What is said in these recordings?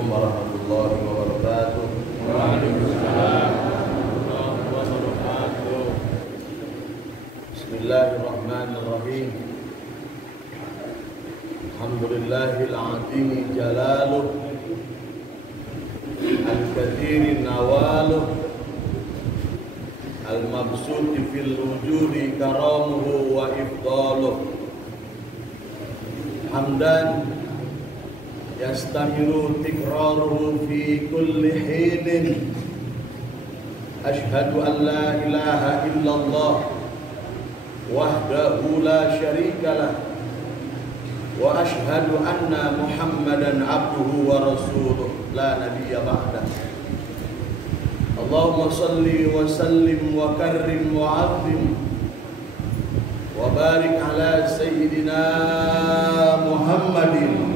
Assalamualaikum warahmatullahi wabarakatuh. Waalaikumsalam warahmatullahi wabarakatuh. Bismillahirrahmanirrahim. Alhamdulillahil azim jalaluh, al-kathir nawaluh, al-mabsut fil wujudi karamuhu wa ifdaluh. Hamdan yastamiru tikraruhu fi kulli hinin. Ashhadu an la ilaha illallah wahdahu la syarika lah, wa ashhadu anna Muhammadan abduhu wa rasuluh la nabiyya ba'dah. Allahumma salli wa sallim wa karrim wa azim wa barik ala sayyidina Muhammadin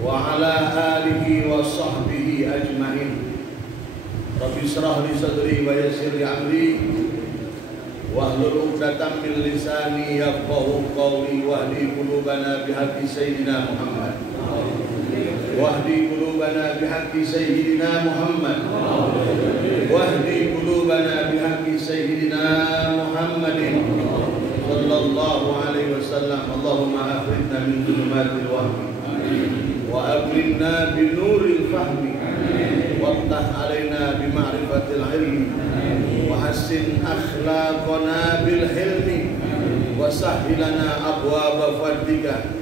wa ala alihi wa sahbihi ajma'in. Rabbi shrah li sadri wa yassir li amri wahlul 'uqdatam min lisani yafqahu qawli wahdi qulubana bihaqqi sayyidina Muhammad. Wahdi qulubana bihaqqi sayyidina Muhammad. Wahdi qulubana bihaqqi sayyidina Muhammadin sallallahu alaihi wasallam. Allahumma akhrijna min dhulumatil wahmi wa akrimna bi nuril fahmi waftah alaina bi ma'rifatil ilmi wa hassin akhlaqana bil hilmi wa sahhilana abwaaba fadlika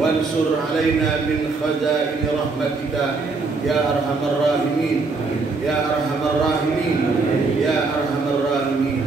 wansur alaina min khazaini rahmatika ya arhamar rahimin ya arhamar rahimin ya arhamar rahimin.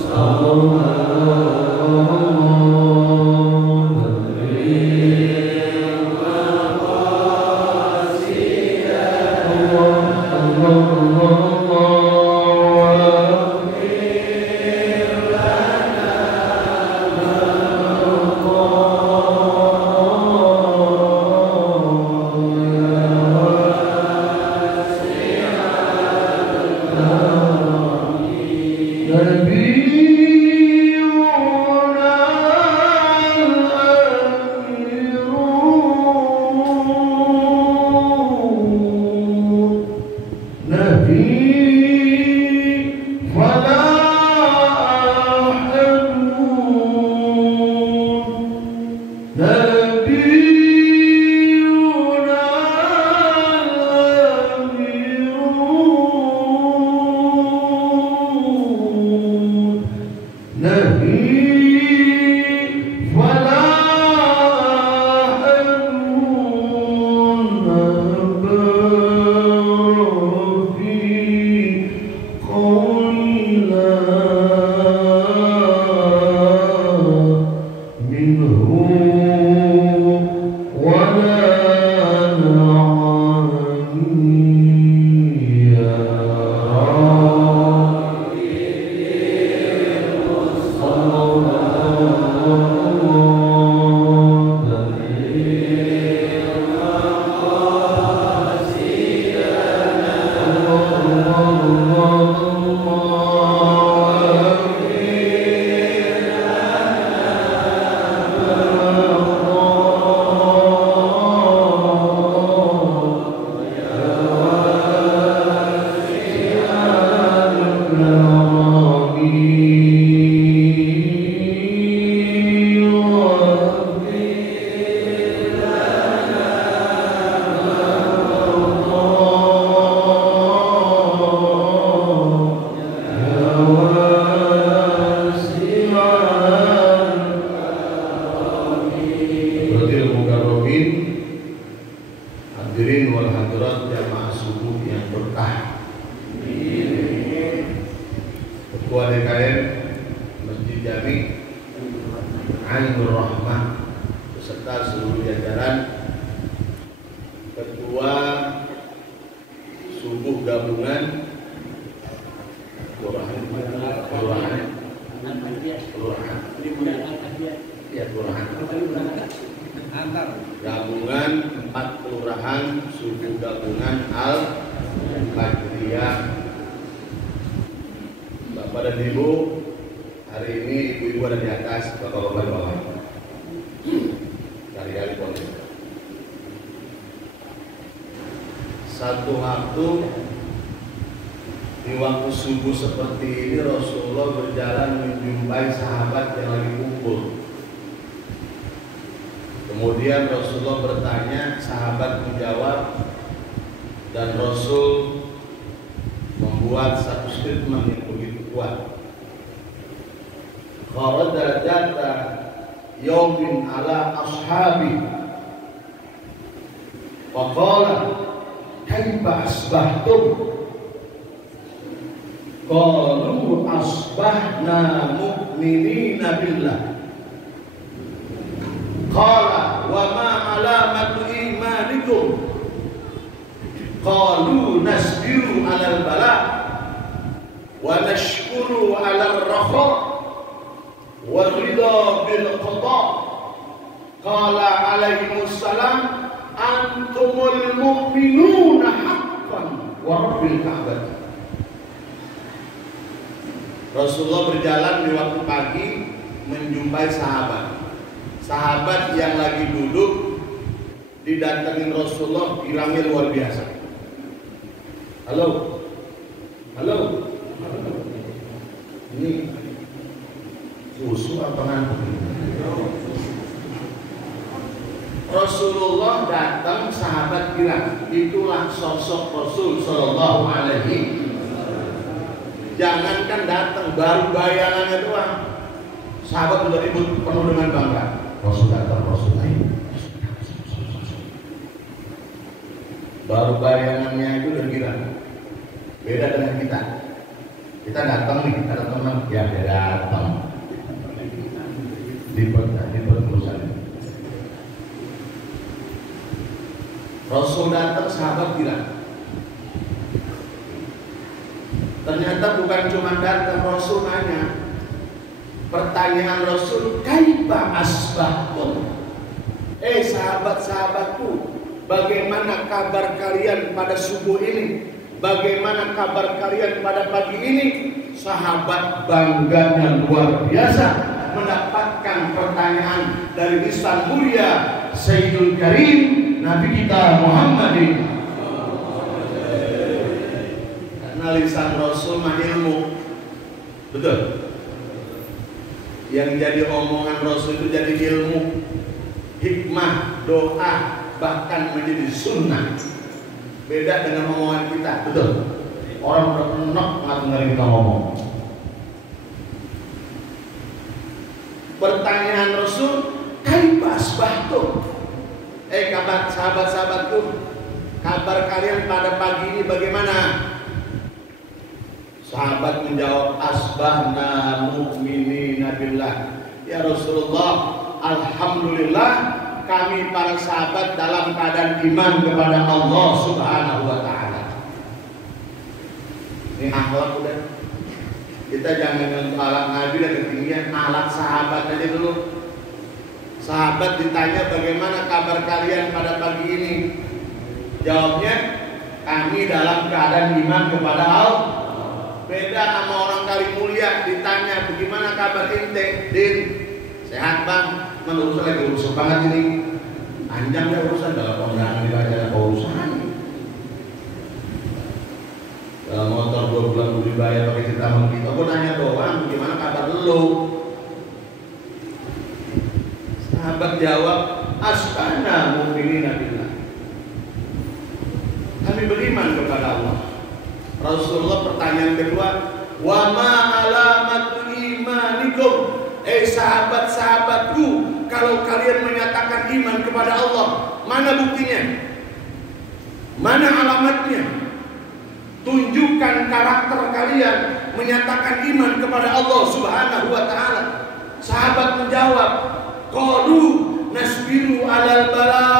Mustafa Gabungan 4 kelurahan suku gabungan Al-Badriyah. Bapak dan Ibu, hari ini ibu-ibu ada di atas, bapak-bapak di bawah. Kali-kali boleh. Satu waktu di waktu subuh seperti ini Rasulullah berjalan menjumpai sahabat yang lagi kumpul. Kemudian Rasulullah bertanya, sahabat menjawab, dan Rasul membuat satu statement yang begitu kuat. Kharaja data yaumin ala ashabi faqala kaifa asbahtum qalu asbahna mu'minina billah. Qala wa ma alamatu imanikum? Qalu nasbiru 'alal bala wa nashkuru 'alal raha wa ridha bil qada. Qala alaihimus salam antumul mu'minuna haqqan wa rabbil ka'bah. Rasulullah berjalan di waktu pagi menjumpai sahabat yang lagi duduk, didatengin Rasulullah, bilangnya luar biasa. Halo, ini susu apa nanti? Rasulullah datang, sahabat bilang, itulah sosok Rasul Sallallahu Alaihi. Jangankan datang, baru bayangannya doang, sahabat sudah ribut penuh dengan bangga. Rasul datang, Rasul lain. Baru bayangannya itu udah gila. Beda dengan kita. Kita datang nih, kita teman, ya dia datang. Di perusahaan. Rasul datang, sahabat bilang. Ternyata bukan cuma datang, Rasul nanya. Pertanyaan Rasul, kaifa asbahtum? Sahabat-sahabatku, bagaimana kabar kalian pada subuh ini? Bagaimana kabar kalian pada pagi ini? Sahabat bangganya luar biasa mendapatkan pertanyaan dari lisan mulia Sayyidul Karim Nabi kita Muhammadin. Karena lisan Rasul mah ilmu. Betul. Yang jadi omongan Rasul itu jadi ilmu, hikmah, doa, bahkan menjadi sunnah. Beda dengan omongan kita, betul. Orang udah enak nggak dengerin kita ngomong. Pertanyaan Rasul, kaifa asbahtum? Kabar sahabat-sahabatku, kabar kalian pada pagi ini bagaimana? Sahabat menjawab, asbahna mu'minina billah. Ya Rasulullah, alhamdulillah kami para sahabat dalam keadaan iman kepada Allah Subhanahu wa ta'ala. Ini akhlak udah. Kita jangan nyentuh alat Nabi dan ketinggian, alat sahabat aja dulu. Sahabat ditanya bagaimana kabar kalian pada pagi ini? Jawabnya, kami dalam keadaan iman kepada Allah. Beda sama orang kali mulia ditanya bagaimana kabar ente? Din, sehat bang? Urusan lagi urusan banget ini. Panjang deh urusan, dalam kondangan dibaca ada urusan. Dalam motor 2 bulan gue dibayar pakai cerita sama kita. Gue nanya doang, gimana kabar lu? Sahabat jawab, asbahna mu'minina billah. Kami beriman kepada Allah. Rasulullah pertanyaan kedua, wa ma alamatu imanikum? Sahabat-sahabatku, kalau kalian menyatakan iman kepada Allah, mana buktinya? Mana alamatnya? Tunjukkan karakter kalian menyatakan iman kepada Allah Subhanahu wa ta'ala. Sahabat menjawab, qalu nasbiru 'alal bala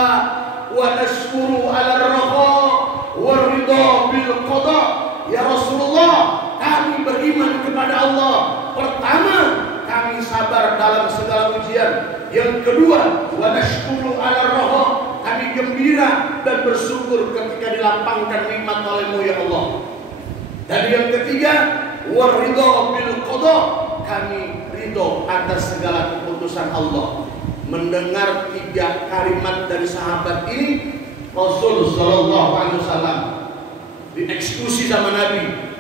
wa nashkuru 'alal raha wa ridha bil qada. Ya Rasulullah, kami beriman kepada Allah. Pertama, kami sabar dalam segala ujian. Yang kedua, wa nashkuru 'alal raha, kami gembira dan bersyukur ketika dilapangkan nikmat oleh-Mu ya Allah. Dan yang ketiga, wa ridha bil qada, kami ridho atas segala keputusan Allah. Mendengar 3 kalimat dari sahabat ini, Rasul sallallahu alaihi wasallam dieksekusi sama Nabi.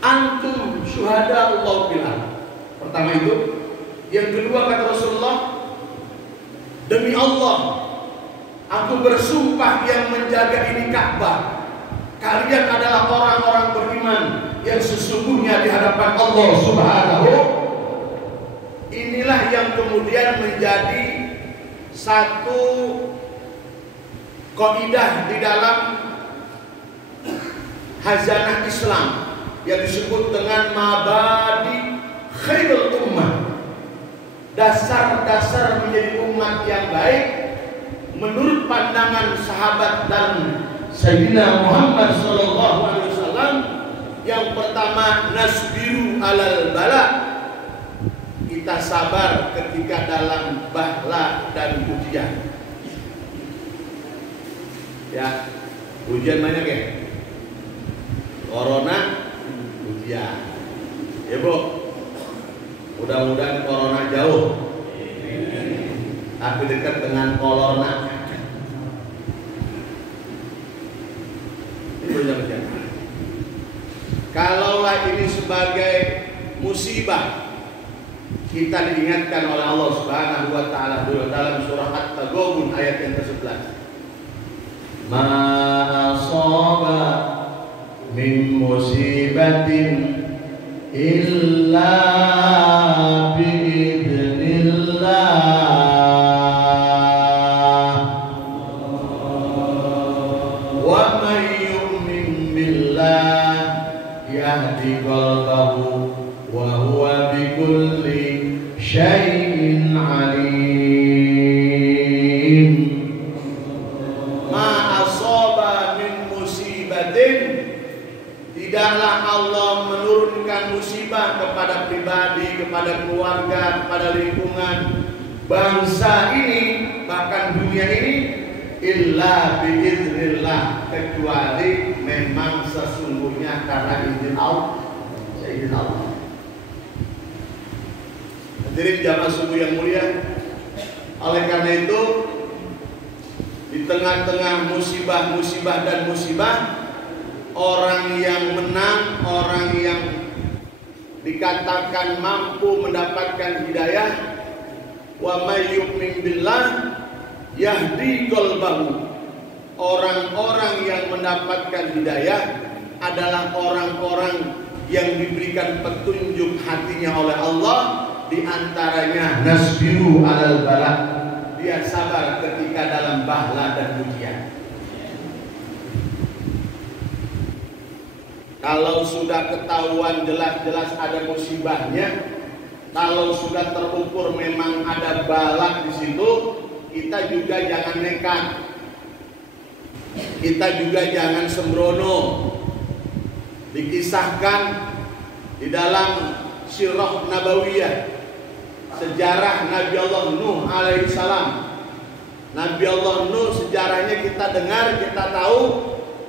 Antum syuhada Allah bilang. Pertama itu. Yang kedua kata Rasulullah, demi Allah, aku bersumpah yang menjaga ini Ka'bah, kalian adalah orang-orang beriman yang sesungguhnya di hadapan Allah Subhanahu. Inilah yang kemudian menjadi satu kaidah di dalam hazanah Islam yang disebut dengan mabadi khairul ummah. Dasar-dasar menjadi umat yang baik menurut pandangan sahabat dan Sayyidina Muhammad sallallahu alaihi wasallam. Yang pertama, nasbiru 'alal bala, kita sabar ketika dalam bahla dan ujian. Ya, ujian banyak ya. Corona, ujian. Ya Bu, mudah-mudahan corona jauh, tapi dekat dengan corona. Ini ujian. Kalaulah ini sebagai musibah, kita diingatkan oleh Allah Subhanahu wa ta'ala dalam surah At-Taghabun ayat yang ke-11. Ma asaba min musibatin illa bi'idznillah wa man yu'min billah yahdi qalbahu wa huwa bikulli syai'in alim. Ma asaba min musibatin, tidaklah Allah menurunkan musibah kepada pribadi, kepada keluarga, kepada lingkungan bangsa ini, bahkan dunia ini, illa biiznillah, kecuali memang sesungguhnya karena izin Allah. Izin Allah. Hadirin jamaah subuh yang mulia, oleh karena itu di tengah-tengah musibah-musibah dan musibah, orang yang menang, orang yang dikatakan mampu mendapatkan hidayah, wa may yu'min billah yahdi qalbahu. Orang-orang yang mendapatkan hidayah adalah orang-orang yang diberikan petunjuk hatinya oleh Allah. Di antaranya nasbiru 'alal bala, dia sabar ketika dalam bahla dan ujian. Kalau sudah ketahuan jelas-jelas ada musibahnya, kalau sudah terukur memang ada balak di situ, kita juga jangan nekat. Kita juga jangan sembrono. Dikisahkan di dalam Sirah Nabawiyah, sejarah Nabi Allah Nuh alaihissalam. Nabi Allah Nuh sejarahnya kita dengar, kita tahu,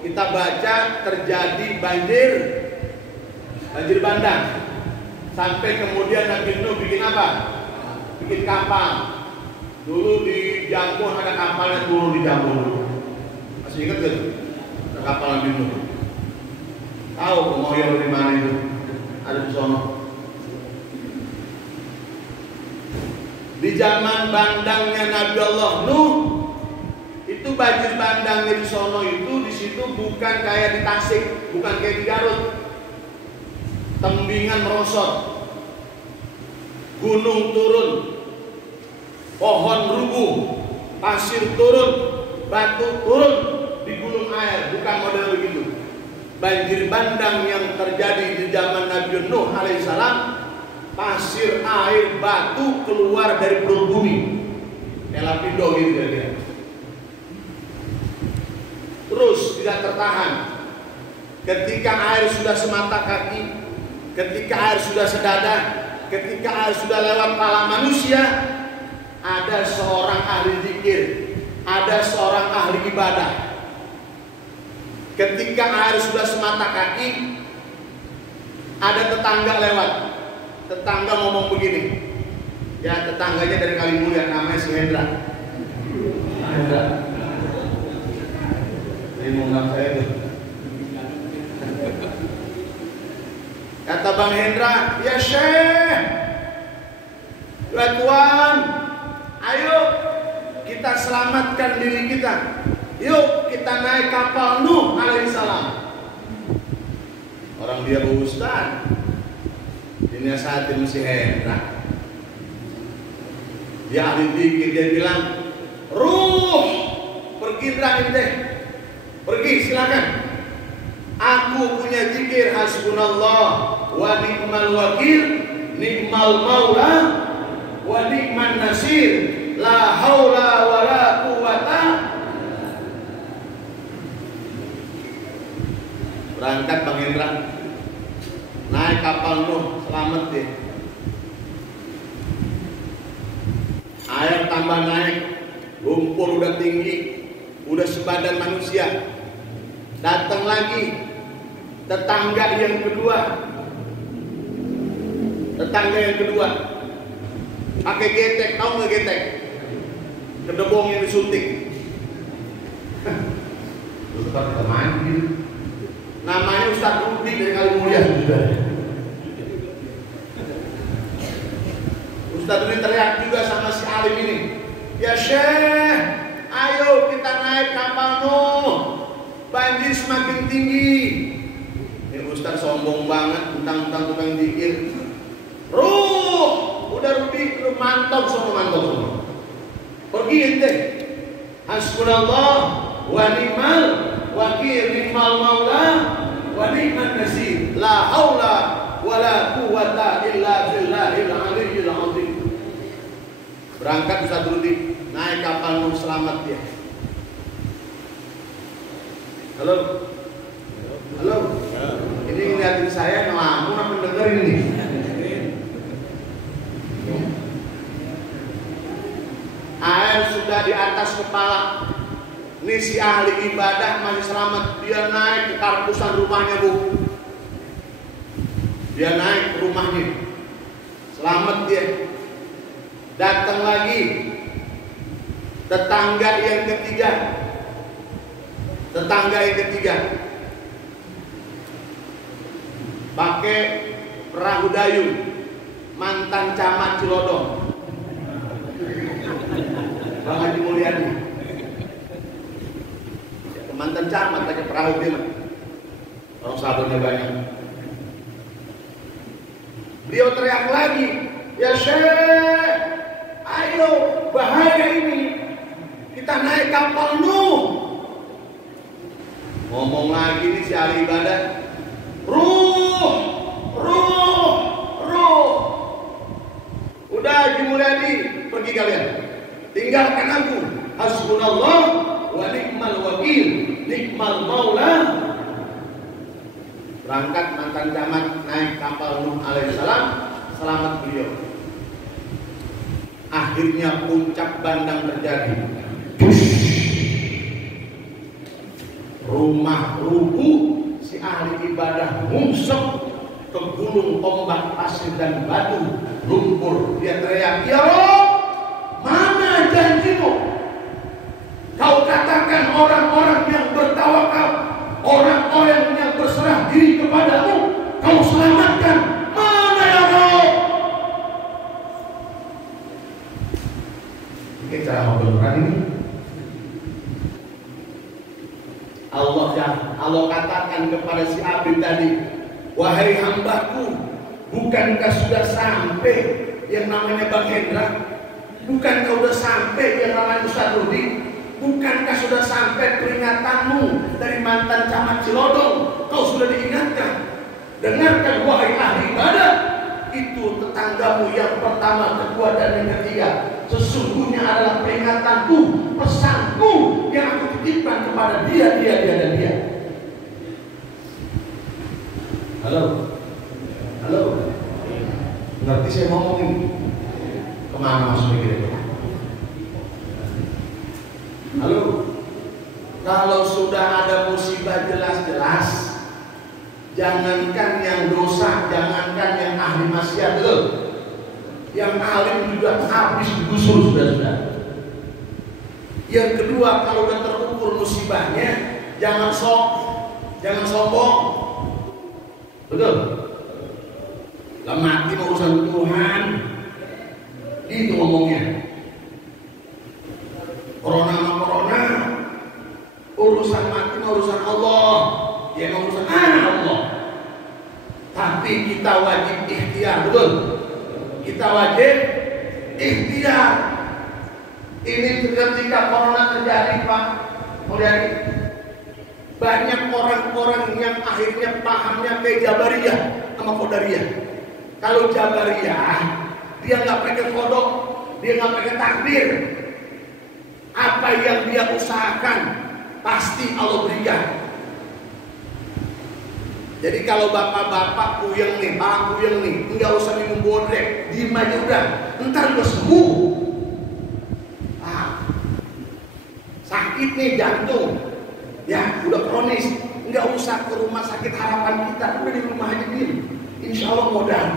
kita baca, terjadi banjir bandang. Sampai kemudian Nabi Nuh bikin apa? Bikin kapal. Dulu di Jambon ada kapalnya, turun di Jambon. Masih ingat gak? Ada kapal Nabi Nuh. Tahu pengoyor di mana itu? Ada di sono. Di zaman bandangnya Nabi Allah Nuh, itu banjir bandangnya di sono itu, di situ bukan kayak di Tasik, bukan kayak di Garut. Tembingan merosot, gunung turun, pohon rubuh, pasir turun, batu turun, digulung air, bukan model begitu. Banjir bandang yang terjadi di zaman Nabi Nuh alaihissalam, pasir, air, batu keluar dari perut bumi, elapido gitu ya. Terus tidak tertahan. Ketika air sudah semata kaki, ketika air sudah sedada, ketika air sudah lewat kepala manusia, ada seorang ahli zikir, ada seorang ahli ibadah. Ketika air sudah semata kaki, ada tetangga lewat. Tetangga ngomong begini, ya tetangganya dari Kalimulia, namanya si Hendra. Hendra. Ini mau saya itu. Kata Bang Hendra, ya Syekh, ya Tuhan, ayo kita selamatkan diri kita. Yuk kita naik kapal Nuh alaihissalam. Orang dia Ustaz, dinasihatin si Hendra. Dia ahli zikir, dia bilang, Ruh, pergi ente, pergi silakan. Aku punya zikir hasbunallah wa ni'mal wakil, ni'mal maula wa ni'man nasir, la haula wa la quwata. Berangkat Bang Hendra, naik kapal Nuh, selamat deh. Air tambah naik, lumpur udah tinggi, udah sebadan manusia. Datang lagi tetangga yang kedua. Tetangga yang kedua pakai getek, tahu nggak getek? Kedebong yang disuntik. Lu tetap kita main gitu. Namanya Ustaz Rudi dari Kalimulia juga. Ustaz Rudi teriak juga sama si Alim ini, ya Syekh, ayo kita naik kapal Nuh, banjir semakin tinggi. Ini Ustaz sombong banget, tentang tukang zikir. Ruh, udah Rudi, lu mantap semua. Pergi ente. Hasbunallah wa ni'mal wakil, ni'mal maula wa ni'man nasir, la haula wa la quwata illa billahil aliyyil azim. Berangkat Ustaz Rudi, naik kapal Nuh, selamat dia. Halo. Ini ngeliatin saya ngelamun apa dengerin ini? Air sudah di atas kepala. Ini si ahli ibadah masih selamat. Dia naik ke karpusan rumahnya, Bu. Dia naik ke rumahnya, selamat dia. Datang lagi tetangga yang ketiga. Pakai perahu dayung, mantan camat Cilodong, Bang Haji Mulyadi. Mantan camat pakai perahu dia mah. Orang sahabatnya banyak. Beliau teriak lagi, ya Syekh, ayo, bahaya ini, kita naik kapal Nuh. Ngomong lagi nih si ahli ibadah, Ruh. Udah Haji Mulyadi, pergi kalian. Tinggalkan aku. Hasbunallah wa ni'mal wakil, nikmal maula. Berangkat mantan camat naik kapal Nuh alaihissalam, selamat beliau. Akhirnya puncak bandang terjadi. Rumah rubuh, si ahli ibadah ngungsep ke gunung ombak pasir dan batu lumpur. Dia teriak, ya Allah, mana janjimu? Kau katakan orang-orang yang bertawakal, orang-orang yang berserah diri kepadamu, kau selamatkan. Mana ya Allah? Ini cara ngobrol ini. Allah katakan kepada si Abid tadi, wahai hambaku, bukankah sudah sampai yang namanya Bang Hendra? Bukankah sudah sampai yang namanya Ustaz Rudi? Bukankah sudah sampai peringatanmu dari mantan camat Cilodong? Kau sudah diingatkan. Dengarkan wahai ahli ibadah, itu tetanggamu yang pertama, kedua, dan yang ketiga. Sesungguhnya adalah peringatanku, pesanku yang aku titipkan kepada dia, dan dia. Halo? Ngerti saya ngomong ini? Kemana maksudnya kira-kira? Halo? Kalau sudah ada musibah jelas-jelas, jangankan yang dosa, jangankan yang ahli maksiat, yang alim juga habis digusur sudah. Yang kedua, kalau udah terukur musibahnya, jangan sombong. Betul? Lah mati urusan Tuhan. Itu ngomongnya. Corona, urusan mati urusan Allah. Ya urusan Allah. Tapi kita wajib ikhtiar, betul? Kita wajib ikhtiar. Ini ketika corona terjadi, Pak Mulyadi, banyak orang-orang yang akhirnya pahamnya kayak Jabariyah sama Qadariyah. Kalau Jabariyah, dia nggak pakai kodok, dia nggak pakai takdir. Apa yang dia usahakan pasti Allah berikan. Jadi kalau bapak-bapak puyeng nih, nggak usah minum bodrek, diem aja udah, ntar udah sembuh. Sakit nih jantung, ya udah kronis, nggak usah ke rumah sakit harapan kita, udah di rumah aja diem, insya Allah modal.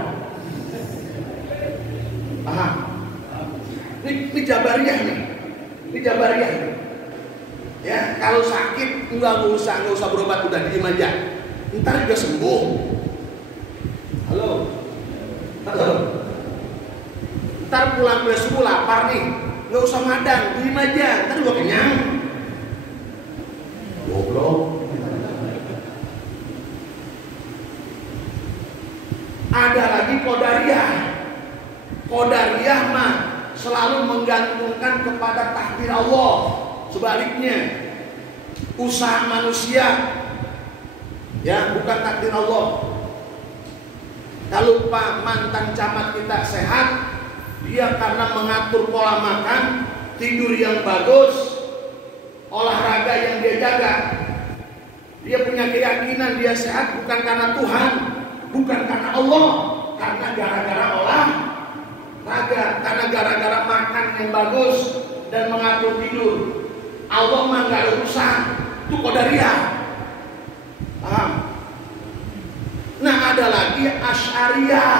Paham? Ini Jabariyah nih. Ya, kalau sakit nggak usah berobat, udah diem aja. Ntar juga sembuh. Halo. Ntar pulang kuliah subuh lapar nih, nggak usah madang, diem aja. Ntar juga kenyang. Goblok. Ada lagi Qadariyah mah selalu menggantungkan kepada takdir Allah. Sebaliknya, usaha manusia, ya bukan takdir Allah. Kalau Pak mantan camat kita sehat, dia karena mengatur pola makan, tidur yang bagus, olahraga yang dia jaga. Dia punya keyakinan dia sehat bukan karena Tuhan, bukan karena Allah, karena gara-gara olahraga, karena gara-gara makan yang bagus dan mengatur tidur. Allah mah nggak ada urusan, itu Qadariyah. Paham? Nah ada lagi Asy'ariyah.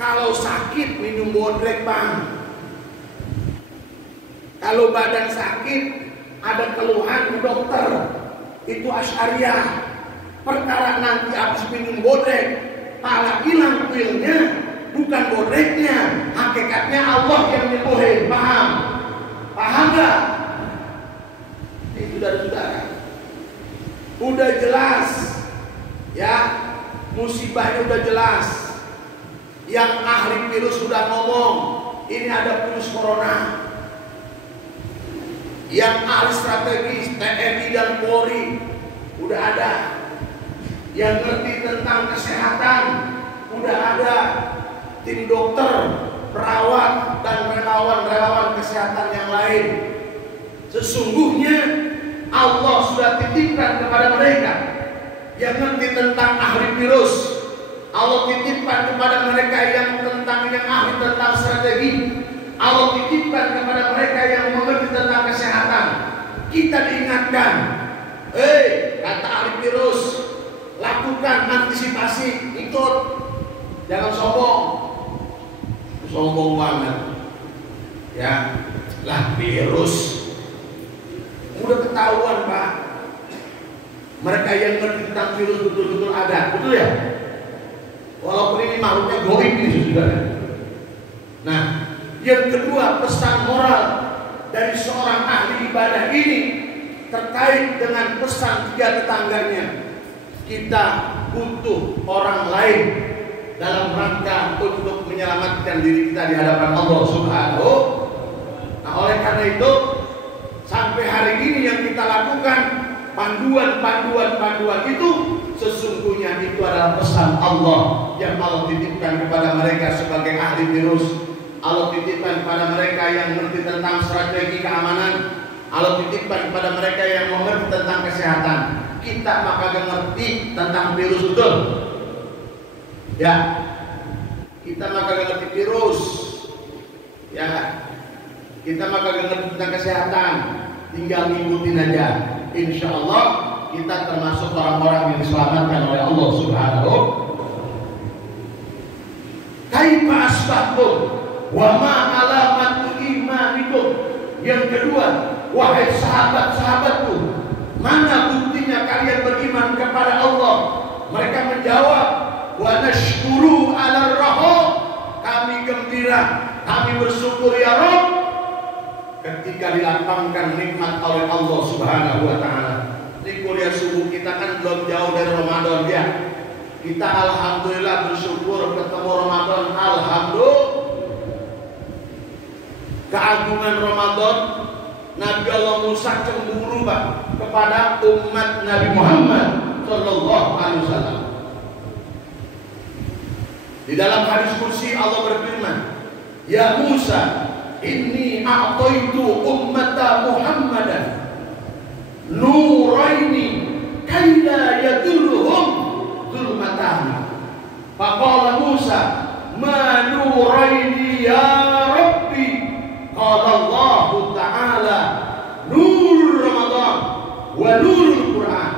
Kalau sakit minum bodrek, Bang. Kalau badan sakit ada keluhan ke dokter, itu Asy'ariyah. Perkara nanti habis minum bodrek malah hilang pilnya, bukan bodreknya, hakikatnya Allah yang nyembuhin. Paham gak? Ini saudara-saudara, udah jelas ya, musibahnya udah jelas. Yang ahli virus sudah ngomong, ini ada virus corona. Yang ahli strategis TNI dan Polri udah ada. yang ngerti tentang kesehatan. Udah ada tim dokter, perawat, dan relawan-relawan kesehatan yang lain. Sesungguhnya Allah sudah titipkan kepada mereka yang ngerti tentang ahli virus. Allah titipkan kepada mereka yang ahli tentang strategi. Allah titipkan kepada mereka yang mengerti tentang kesehatan. Kita diingatkan, kata ahli virus, lakukan antisipasi, ikut, jangan sombong banget, ya lah virus, udah ketahuan Pak. Mereka yang ngerti tentang virus betul-betul ada, betul ya? Walaupun ini makhluknya goib ini saudara. Nah, yang kedua, pesan moral dari seorang ahli ibadah ini terkait dengan pesan tiga tetangganya. Kita butuh orang lain dalam rangka untuk menyelamatkan diri kita di hadapan Allah Subhanahu. Nah, oleh karena itu sampai hari ini yang kita lakukan panduan itu sesungguhnya itu adalah pesan Allah yang Allah titipkan kepada mereka sebagai ahli virus. Allah titipkan kepada mereka yang mengerti tentang strategi keamanan. Allah titipkan kepada mereka yang mengerti tentang kesehatan. Kita maka ngerti tentang virus, betul? Ya, kita maka ngerti virus. Ya, kita maka ngerti tentang kesehatan. Tinggal ngikutin aja. Insya Allah kita termasuk orang-orang yang diselamatkan oleh Allah Subhanahu. Kaifa asbahtum wa ma alamatu imanikum. Yang kedua, wahai sahabat-sahabatku, mana buktinya kalian beriman kepada Allah? Mereka menjawab, wa nashkuru ala rahim. Kami gembira, kami bersyukur ya Rabb ketika dilapangkan nikmat oleh Allah Subhanahu wa taala. Di kuliah subuh kita kan belum jauh dari Ramadan ya. Kita alhamdulillah bersyukur ketemu Ramadan, alhamdulillah. Keagungan Ramadan, Nabi Allah Musa cemburu Pak kepada umat Nabi Muhammad Sallallahu Alaihi Wasallam. Di dalam hadis kursi Allah berfirman, Ya Musa, inni a'taitu ummata Muhammadan nuraini kaila yadurruhum zulmatani. Faqala Musa, ma nuraini ya Rabbi. Qala Allah Ta'ala, nur Ramadan wa nurul Quran.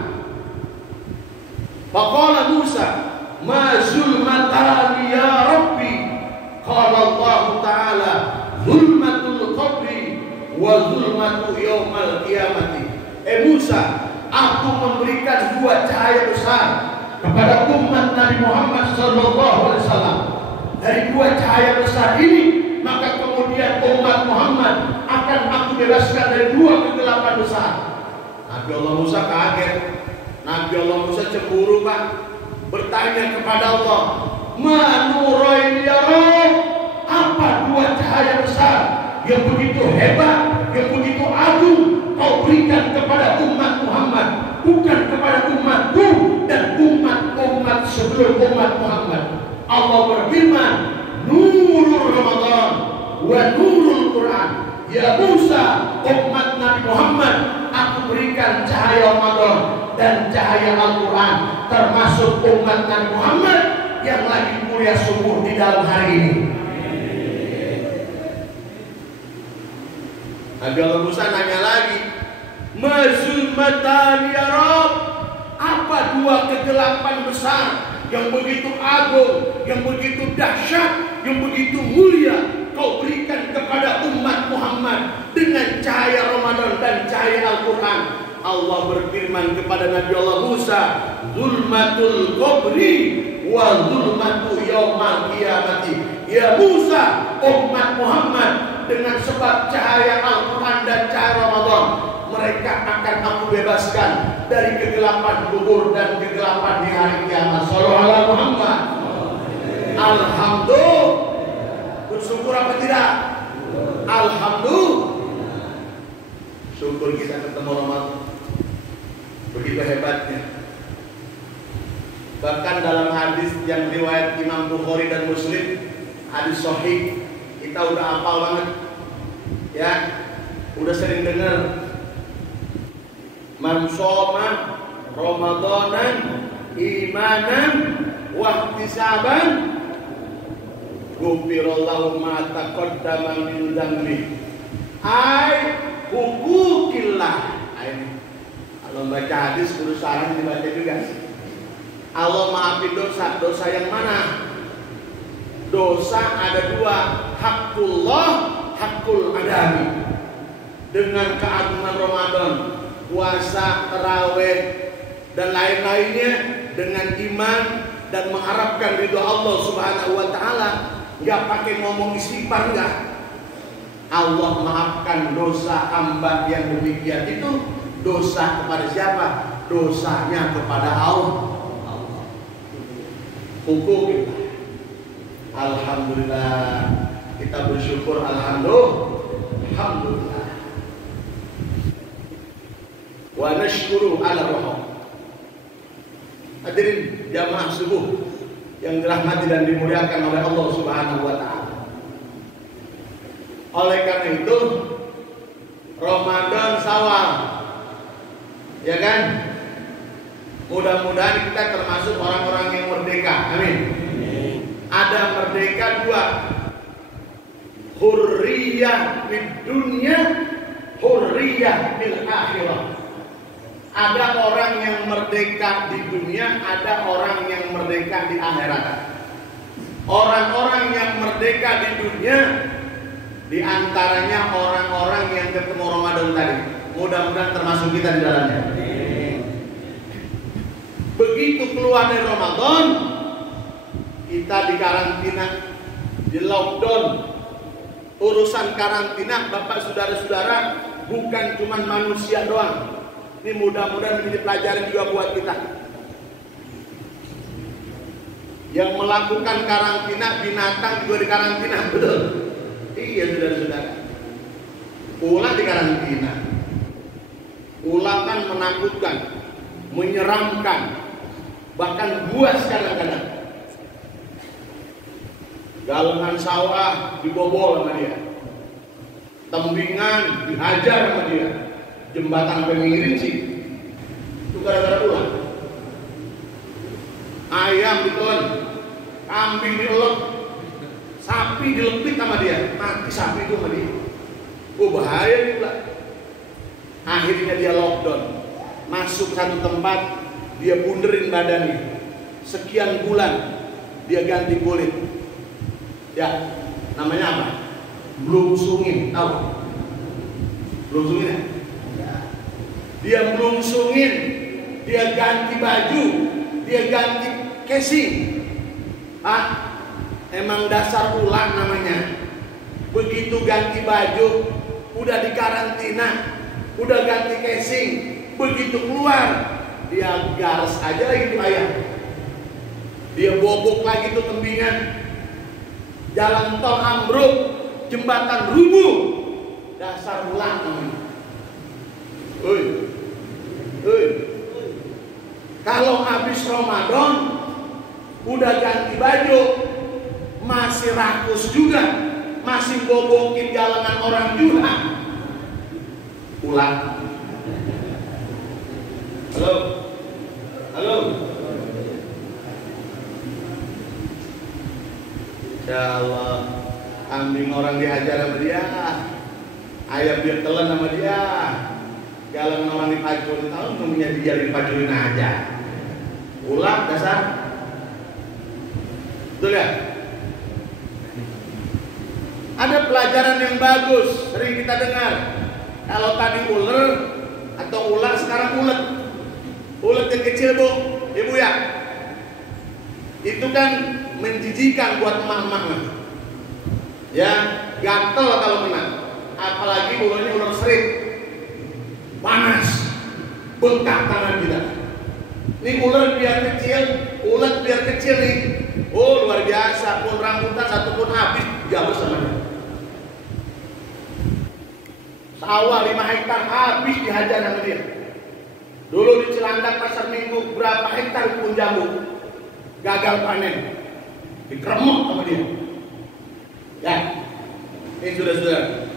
Faqala Musa, ma zulmatani ya Rabbi. Qala Allah Ta'ala, zulmatul qabri wa zulmatu yaumal qiyamati. Musa, aku memberikan dua cahaya besar kepada umat Nabi Muhammad sallallahu alaihi wasallam. Dari dua cahaya besar ini, maka kemudian umat Muhammad akan aku bebaskan dari dua kegelapan besar. Nabi Allah Musa kaget. Nabi Allah Musa cemburu Pak, bertanya kepada Allah, Ma nurain ya Rabb, apa dua cahaya besar yang begitu hebat, yang begitu agung kau berikan kepada umat Muhammad, bukan kepada umatku dan umat-umat sebelum umat Muhammad. Allah berfirman, Nurul Ramadan wa nurul Quran. Ya Musa, umat Nabi Muhammad, aku berikan cahaya Ramadan dan cahaya Al-Quran, termasuk umat Nabi Muhammad yang lagi kuliah subuh di dalam hari ini. Nabi Allah Musa nanya lagi, Mazulmatan ya Rabb, apa dua kegelapan besar yang begitu agung, yang begitu dahsyat, yang begitu mulia kau berikan kepada umat Muhammad dengan cahaya Ramadan dan cahaya Al-Quran? Allah berfirman kepada Nabi Allah Musa, Zulmatul qabri wa zulmatu yaumal qiyamati. Ya Musa, umat Muhammad, dengan sebab cahaya Al-Quran dan cahaya Ramadan, mereka akan aku bebaskan dari kegelapan kubur dan kegelapan di hari kiamat. Sallallahu alaihi Muhammad. Alhamdulillah. Bersyukur apa tidak? Alhamdulillah. Syukur kita ketemu Ramadan. Begitu hebatnya. Bahkan dalam hadis yang riwayat Imam Bukhari dan Muslim, hadis sahih, kita udah hafal banget, ya, udah sering dengar. Man shoma Ramadanan imanan wa ihtisaban ghufirallahu ma taqaddama min dzambi. Ai hukukillah. Kalau baca hadis kudu sarang dibaca juga. Allah maafin dosa. Dosa yang mana? Dosa ada dua, hakullah, hakul adami. Dengan keagungan Ramadan, puasa, tarawih, dan lain-lainnya, dengan iman dan mengharapkan ridho Allah Subhanahu wa Ta'ala, nggak pakai ngomong istighfar, nggak. Allah maafkan dosa hamba yang demikian itu. Dosa kepada siapa? Dosanya kepada Allah. Hukum kita. Alhamdulillah, kita bersyukur. Alhamdulillah. Wa nashkuru ala rahmat. Hadirin jamaah subuh yang dirahmati dan dimuliakan oleh Allah Subhanahu wa Ta'ala. Oleh karena itu, Ramadan Syawal, ya kan? Mudah-mudahan kita termasuk orang-orang yang merdeka. Amin. Ada merdeka dua, hurriyah fid dunya, hurriyah fil akhirah. Ada orang yang merdeka di dunia, ada orang yang merdeka di akhirat. Orang-orang yang merdeka di dunia, di antaranya orang-orang yang ketemu Ramadan tadi. Mudah-mudahan termasuk kita di dalamnya. Begitu keluar dari Ramadan, kita di karantina, di lockdown. Urusan karantina, Bapak saudara-saudara, bukan cuma manusia doang. Ini mudah-mudahan menjadi pelajaran juga buat kita. Yang melakukan karantina, binatang juga di karantina, betul? Iya saudara-saudara. Ular di karantina. Ular kan menakutkan, menyeramkan, bahkan buas kadang-kadang. Galengan sawah dibobol sama dia, tembingan dihajar sama dia, jembatan pengiring sih itu gara-gara ular. Ayam ditelan, kambing dielek, sapi dilepit sama dia, mati sapi itu sama dia. Oh bahaya nih ular. Akhirnya dia lockdown, masuk satu tempat, dia bunderin badannya, sekian bulan dia ganti kulit. Ya, namanya apa? Blungsungin, tahu? Blungsungin ya? Dia blungsungin, dia ganti baju, dia ganti casing. Ah, emang dasar ular namanya. Begitu ganti baju, udah di karantina, udah ganti casing, begitu keluar, dia garas aja lagi tuh ayam. Dia bobok lagi tuh tembingan. Jalan tol ambruk, jembatan rubuh, dasar ular namanya. Kalau habis Ramadan, udah ganti baju, masih rakus juga, masih bobokin jalanan orang juga. Ular. Halo, halo. Ya Allah, kambing orang dihajar sama dia, ayam dia telan sama dia, galang orang dipacurin, tahu namanya dia dipacurin aja. Ular dasar, betul ya? Ada pelajaran yang bagus, sering kita dengar. Kalau tadi ular atau ular, sekarang ulet. Ulet yang kecil bu, ibu ya. Itu kan menjijikan buat emak-emak. Ya, gatel kalau kena. Apalagi mulanya ular serit. Panas. Bengkak tangan kita. Ini ular biar kecil, ulet biar kecil nih. Oh, luar biasa. Pun rambutan satu pun habis, gabus sama dia. Sawah 5 hektar habis dihajar sama dia. Dulu di Cilandak Pasar Minggu berapa hektar pun jambu. gagal panen, dikeremuk sama dia. Ya, ini saudara-saudara.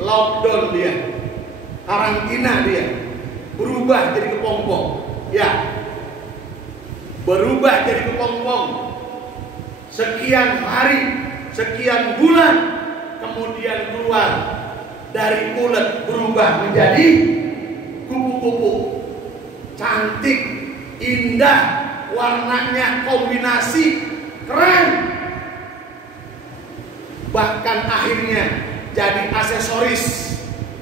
Lockdown dia, karantina dia, berubah jadi kepompong. Ya, berubah jadi kepompong. Sekian hari, sekian bulan, kemudian keluar dari ulet berubah menjadi kupu-kupu. Cantik, indah, warnanya kombinasi, keren. Bahkan akhirnya jadi aksesoris,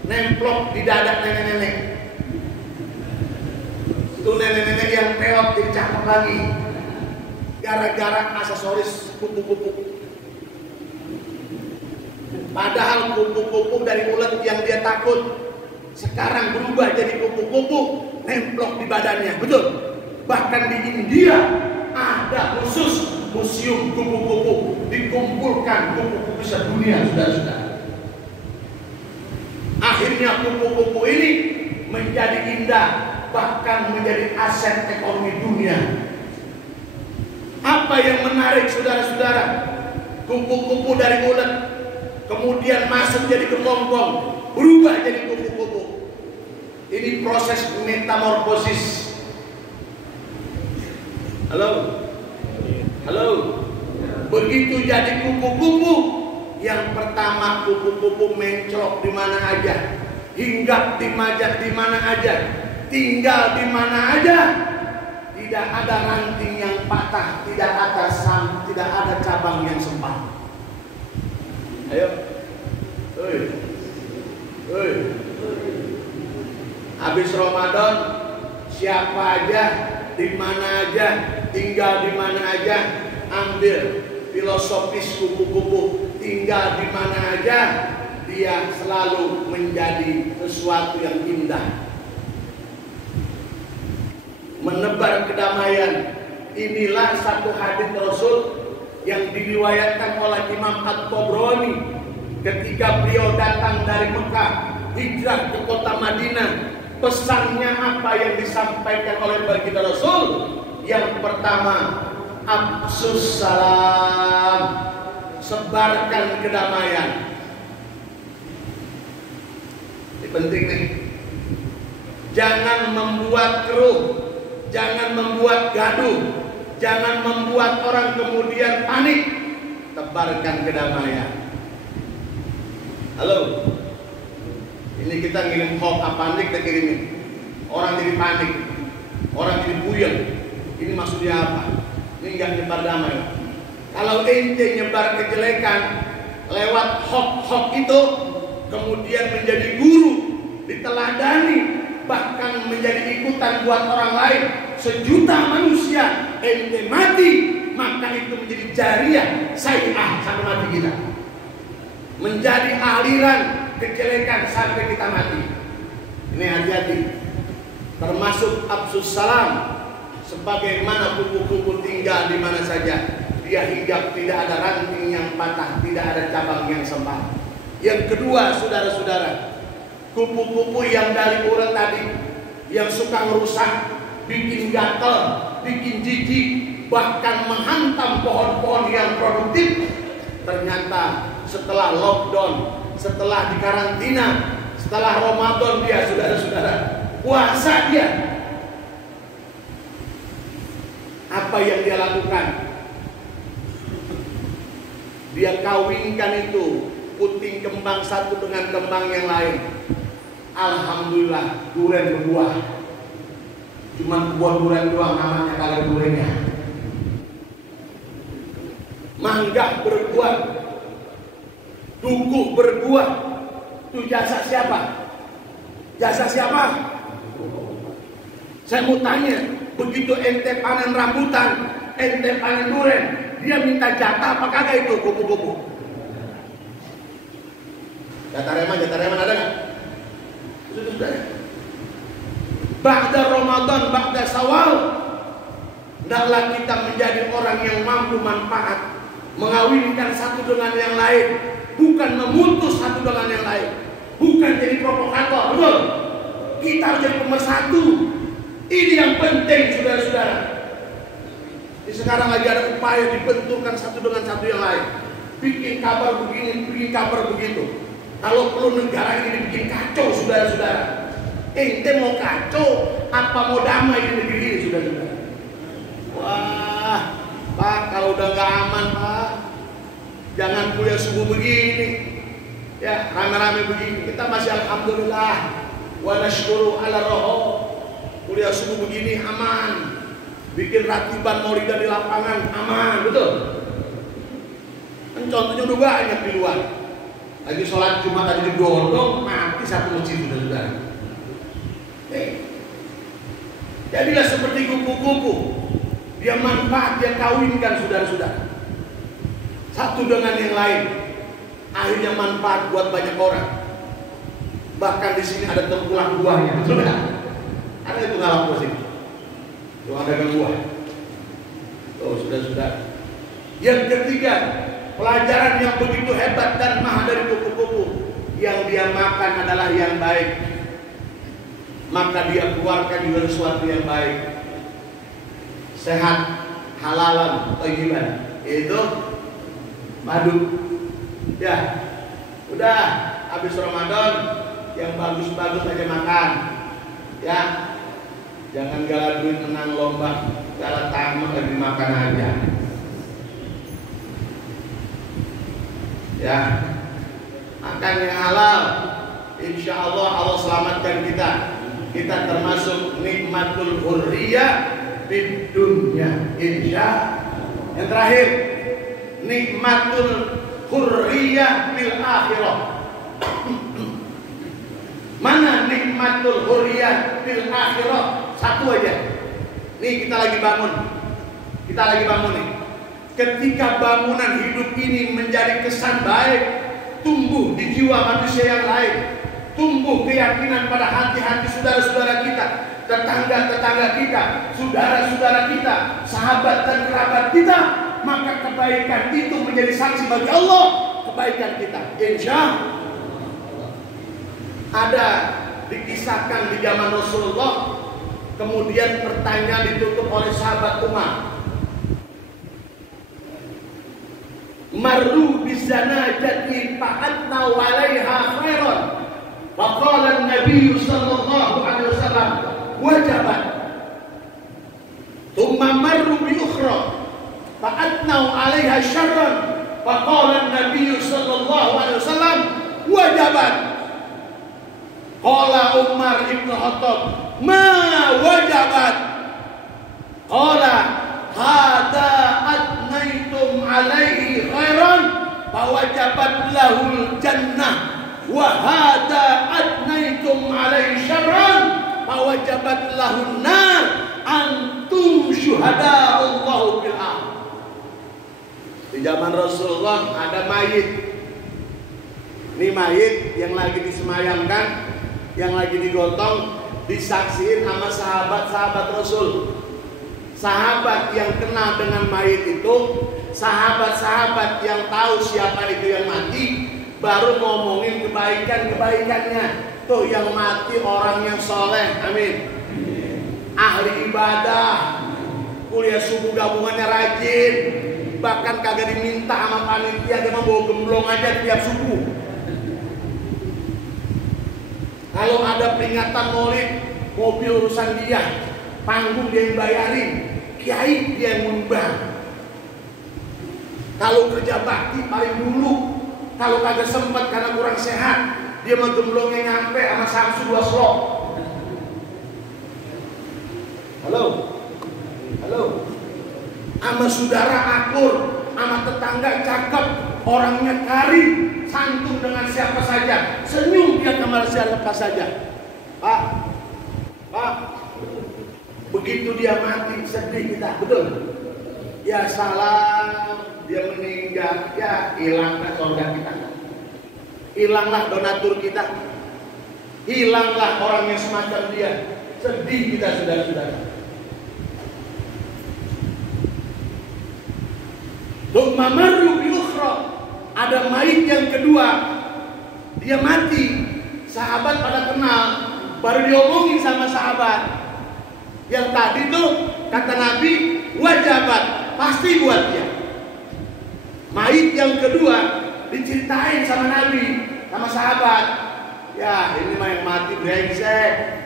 nemplok di dada nenek-nenek. Itu nenek-nenek yang pelok jadi cakep lagi, gara-gara aksesoris kupu-kupu. Padahal kupu-kupu dari ulet yang dia takut, sekarang berubah jadi kupu-kupu, nemplok di badannya. Betul. Bahkan di India ada khusus museum kupu-kupu, dikumpulkan kupu-kupu sedunia, saudara-saudara. Akhirnya kupu-kupu ini menjadi indah, bahkan menjadi aset ekonomi dunia. Apa yang menarik, saudara-saudara? Kupu-kupu dari ulet kemudian masuk jadi kepompong, berubah jadi kupu-kupu. Ini proses metamorfosis. Halo? Halo? Begitu jadi kupu-kupu, yang pertama kupu-kupu mencrok di mana aja, hinggap di mana aja, tinggal di mana aja. Tidak ada ranting yang patah, tidak ada cabang yang sempat. Ayo, habis Ramadan, siapa aja, di mana aja, tinggal di mana aja, ambil filosofis kupu-kupu, tinggal di mana aja, dia selalu menjadi sesuatu yang indah, menebar kedamaian. Inilah satu hadits Rasul yang diriwayatkan oleh Imam At-Tabrani ketika beliau datang dari Mekah, hijrah ke kota Madinah. Pesannya apa yang disampaikan oleh baginda Rasul? Yang pertama, afsus salam, sebarkan kedamaian. Ini penting nih. Jangan membuat keruh, jangan membuat gaduh, jangan membuat orang kemudian panik. Tebarkan kedamaian. Halo, ini kita ngirim hoax apa nih, kita kirimin. Orang jadi panik, orang jadi buyeng. Ini maksudnya apa? Ini nggak nyebar damai. Kalau ente nyebar kejelekan lewat hoax itu, kemudian menjadi guru, diteladani, bahkan menjadi ikutan buat orang lain, 1 juta manusia ente mati, maka itu menjadi jariah sayyi'ah sampai mati kita, menjadi aliran kejelekan sampai kita mati. Ini hati-hati. Termasuk afsus salam, sebagaimana kupu-kupu tinggal di mana saja, dia hinggap, tidak ada ranting yang patah, tidak ada cabang yang sempat. Yang kedua, saudara-saudara, kupu-kupu yang dari urat tadi, yang suka merusak, bikin gatel, bikin jijik, bahkan menghantam pohon-pohon yang produktif, ternyata setelah lockdown, setelah dikarantina, setelah Ramadan dia, saudara-saudara, puasa dia, apa yang dia lakukan? Dia kawinkan itu puting kembang satu dengan kembang yang lain. Alhamdulillah, durian berbuah. Cuma buah durian doang namanya, kalau duriannya. Mangga berbuah, duku berbuah. Itu jasa siapa? Jasa siapa? Saya mau tanya, begitu ente panen rambutan, ente panen durian, dia minta jatah apa kagak itu kupu-kupu? Jatah reman ada nggak? Sudah. Ba'da Ramadan, ba'da Syawal, hendaklah kita menjadi orang yang mampu manfaat, mengawinkan satu dengan yang lain, bukan memutus satu dengan yang lain, bukan jadi provokator, betul? Kita harus jadi pemersatu. Ini yang penting, saudara-saudara. Sekarang lagi ada upaya dibenturkan satu dengan satu yang lain. Bikin kabar begini, bikin kabar begitu. Kalau perlu negara ini dibikin kacau, saudara-saudara. Ente mau kacau, apa mau damai di negeri ini, saudara-saudara? Wah, Pak, kalau udah nggak aman, Pak, jangan kuliah subuh begini. Ya, rame-rame begini. Kita masih alhamdulillah. Wa nashkuru ala roho. Kuliah subuh begini aman. Bikin ratiban maulidah di lapangan aman, betul? Kan contohnya udah banyak di luar. Lagi sholat Jumat tadi digondong, mati satu masjid, saudara-saudara. Jadilah seperti kupu-kupu. Dia manfaat, dia kawinkan, saudara-saudara. Satu dengan yang lain. Akhirnya manfaat buat banyak orang. Bahkan di sini ada tengkulak buahnya, betul nggak? Ada itu ngalap buah sini. Tuh ada buah. Tuh sudah. Yang ketiga, pelajaran yang begitu hebat dan mahal dari kupu-kupu. Yang dia makan adalah yang baik. Maka dia keluarkan juga sesuatu yang baik. Sehat, halalan, thayyiban. Itu madu. Ya, udah habis Ramadan yang bagus-bagus aja makan. Ya, jangan galak duit menang lomba, galak tamak lagi makan aja. Ya, makan yang halal. Insya Allah Allah selamatkan kita. Kita termasuk nikmatul hurriyah di dunia. Insya. Yang terakhir, nikmatul hurriyah fil akhirah. Mana nikmatul hurriyah fil akhirah? Satu aja. Nih kita lagi bangun nih. Ketika bangunan hidup ini menjadi kesan baik, tumbuh di jiwa manusia yang lain, tumbuh keyakinan pada hati-hati saudara-saudara kita, tetangga-tetangga kita, saudara-saudara kita, sahabat dan kerabat kita, maka kebaikan itu menjadi saksi bagi Allah kebaikan kita. Insya Allah. Ada dikisahkan di zaman Rasulullah, kemudian pertanyaan ditutup oleh sahabat Umar. Marru bizanajati fa'atna walaiha khairan. Faqala an-nabiy sallallahu alaihi wasallam wajabat. Thumma marru bi ukhra fa'atnau 'alaiha syarran. Faqala an-nabiy sallallahu alaihi wasallam wajabat. Qala Umar ibn Khattab, ma wajabat. Qala hadza atnaitum 'alaihi khairan fawajabat lahul jannah wa hadza atnaitum 'alaihi syarran fawajabat lahun nar. Antum syuhada Allah bil ardh. Di zaman Rasulullah ada mayit. Ini mayit yang lagi disemayamkan, yang lagi digotong, disaksiin sama sahabat-sahabat Rasul. Sahabat yang kenal dengan mayit itu, sahabat-sahabat yang tahu siapa itu yang mati, baru ngomongin kebaikan-kebaikannya. Tuh yang mati orang yang soleh, amin. Ahli ibadah, kuliah subuh gabungannya rajin, bahkan kagak diminta sama panitia, dia mau bawa gemblong aja tiap subuh. Kalau ada peringatan maulid, mobil urusan dia, panggung dia yang bayarin, kiai dia yang menyumbang. Kalau kerja bakti paling dulu, kalau kagak sempat karena kurang sehat, dia mau gemblongnya nyampe sama Samsu 2 slok. Halo, sama saudara akur, sama tetangga cakep, orangnya karim, santun dengan siapa saja, senyum dia sama siapa saja. Pak, begitu dia mati sedih kita, betul? Ya salam, dia meninggal, ya hilanglah surga kita, hilanglah donatur kita, hilanglah orang yang semacam dia, sedih kita saudara-saudara. Thumma marru bi ukhra. Ada mayit yang kedua, dia mati. Sahabat pada kenal, baru diomongin sama sahabat. Yang tadi tuh kata Nabi wajabat, pasti buat dia. Mayit yang kedua diceritain sama Nabi, sama sahabat. Ya ini mah yang mati brengsek.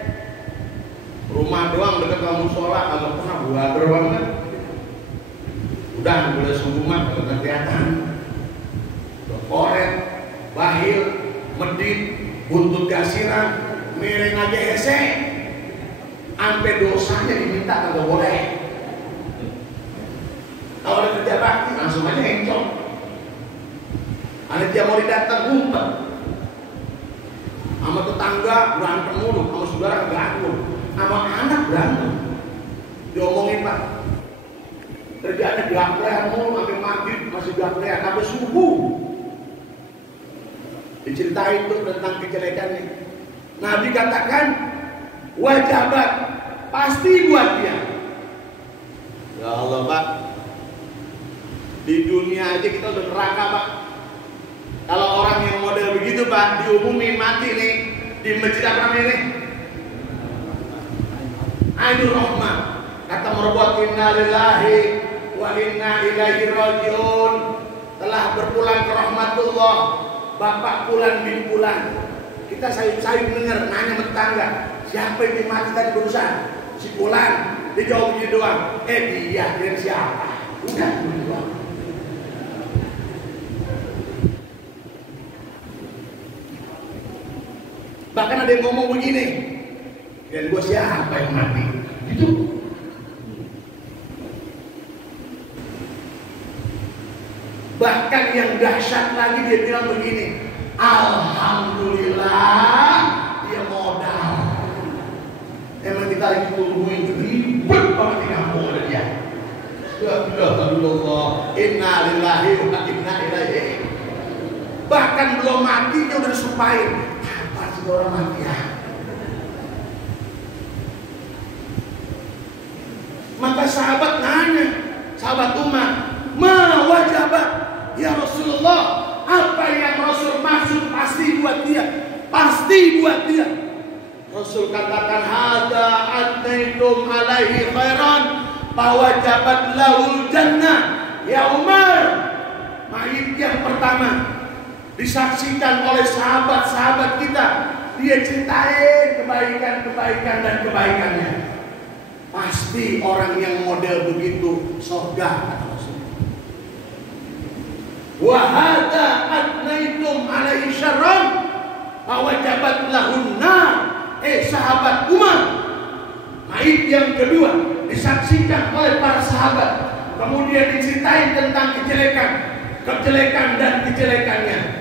Rumah doang dekat sama musola, agak pernah buat banget. Udah boleh sungguman kalau kelihatan. Koret, bahil, medit, buntut gasiran, mereng aja hese. Sampai dosanya diminta kagak boleh. Kalau ada kerja bakti langsung aja encok. Ada dia mau didatang ngumpet. Sama tetangga berantem mulu, sama saudara berantem, sama anak berantem. Diomongin Pak. Kerjaannya gelap-gelap mulu, sampai maghrib masih gelap-gelap, sampai subuh. Diceritain tuh tentang kejelekannya. Nabi katakan wajabat, pasti buat dia. Ya Allah Pak, di dunia aja kita udah neraka Pak. Kalau orang yang model begitu Pak diumumin mati nih di masjid apa ini? Ainur Rahmah. Kata merbuat inna lillahi wa inna ilaihi rajiun. Telah berpulang ke rahmatullah Bapak Pulan bin Pulan. Kita sayup-sayup denger nanya tetangga, siapa yang dimati tadi berusaha? Si Pulan. Dia jawab begini doang. Dia siapa? Udah begini doang. Bahkan ada yang ngomong begini, dan gue siapa yang mati? Gitu. Bahkan yang dahsyat lagi dia bilang begini, alhamdulillah dia modal. Emang kita lagi tungguin ribet banget di kampung ada dia. Ya Allah, inna lillahi wa inna ilaihi. Bahkan belum mati dia udah disumpahin. Apa sih orang mati ya? Maka sahabat nanya, sahabat Umar, ma wajabat ya Rasulullah, apa yang Rasul maksud pasti buat dia, pasti buat dia. Rasul katakan hada adnaitum alaihi khairan fawajabat lahul jannah. Ya Umar, mayit yang pertama disaksikan oleh sahabat-sahabat kita, dia ceritain kebaikan-kebaikan dan kebaikannya. Pasti orang yang model begitu surga, kata Rasul. Wa hada adnaitum alaihi syarran fawajabat lahun nar. Sahabat Umar, mayit yang kedua disaksikan oleh para sahabat, kemudian diceritain tentang kejelekan dan kejelekannya.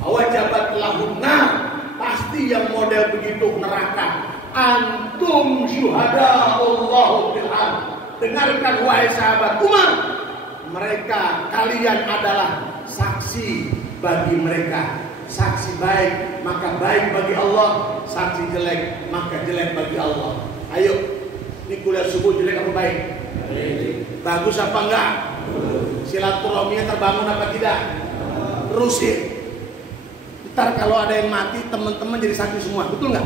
Fawajabat lahun nar, pasti yang model begitu neraka. Antum syuhada Allahu bil ard. Dengarkan wahai sahabat Umar, kalian adalah saksi bagi mereka. Saksi baik maka baik bagi Allah, saksi jelek maka jelek bagi Allah. Ayo, ini kuliah subuh jelek apa baik? Bagus apa enggak? Silaturahminya terbangun apa tidak? Terusin. Ntar kalau ada yang mati, teman-teman jadi saksi semua, betul nggak?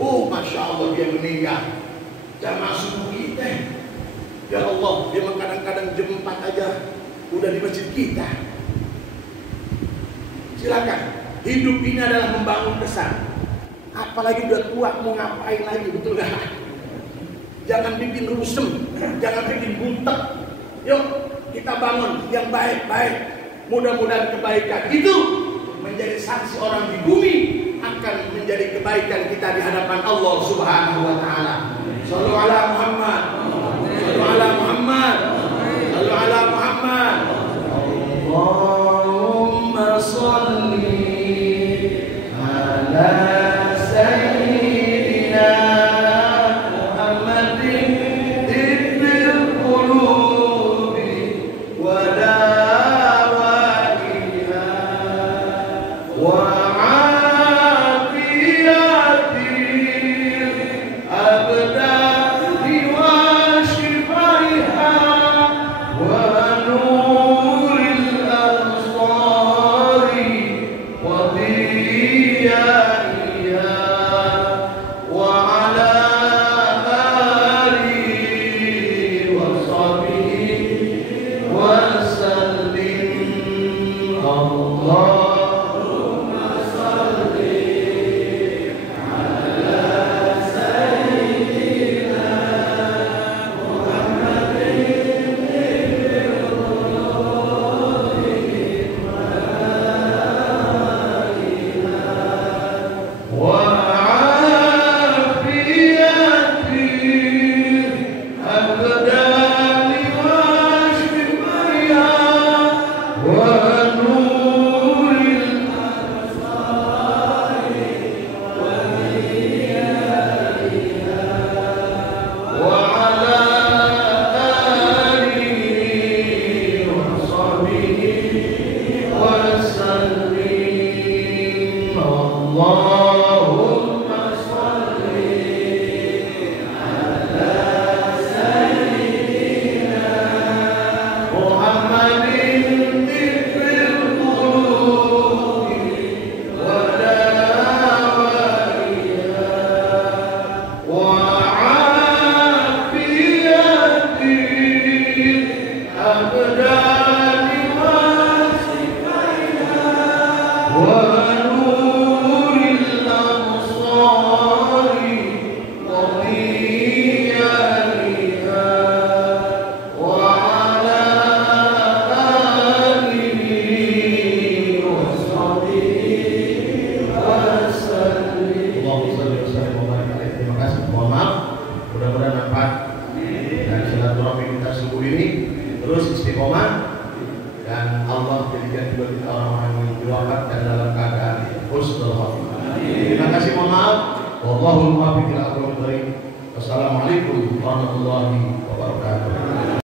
Oh, masya Allah dia meninggal. Jamaah subuh kita. Ya Allah, dia kadang-kadang jam 4 aja udah di masjid kita. Silakan. Hidup ini adalah membangun kesan. Apalagi udah tua mau ngapain lagi, betul nggak? Jangan bikin rusem, jangan bikin buntek. Yuk kita bangun yang baik-baik. Mudah-mudahan kebaikan itu menjadi saksi orang di bumi, akan menjadi kebaikan kita di hadapan Allah Subhanahu wa taala. Shallu ala Muhammad. Shallu ala Muhammad. Shallu ala Muhammad. Allahumma shalli ala sayyidina Muhammadin tibbil qulubi wa dawaiha wa afiyatil abdani wa shifaiha Wallahul muwaffiq ila aqwamit thoriq. Wassalamualaikum warahmatullahi wabarakatuh.